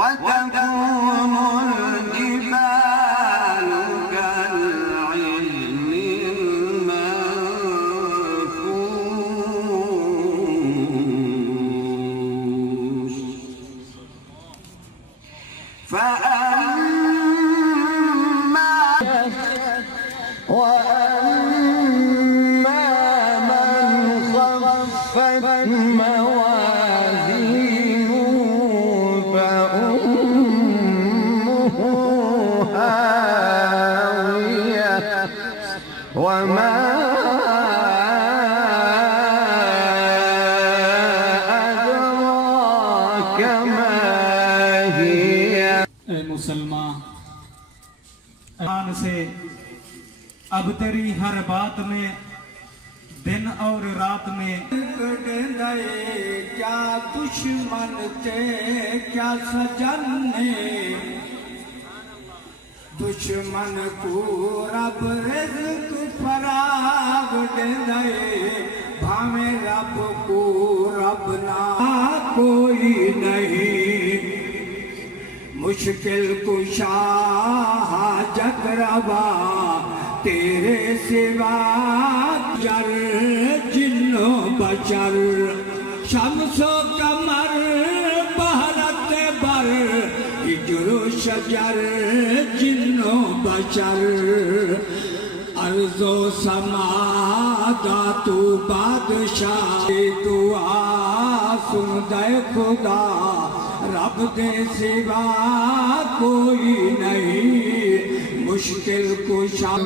وتكون الجبال كالعهن المنفوش وأما من خفت موازينه فأمه هاوية وما أدراك ما هي मुसलमान से अब तेरी हर बात में दिन और रात में क्या दुश्मन थे क्या सजन ने दुश्मन को रब रिज़्क़ फराग दे भावे रब को रब ना कोई नहीं मुश्किल कुशा हाजत रवा तेरे सिवा जर जिन्नो बचर शम्सो कमर बहरत बर हिजरो शजर जिन्नो बचर अर्ज़ो समादा तू बादशाह दुआ सुन दे खुदा रब दे सिवा कोई नहीं मुश्किल कुशा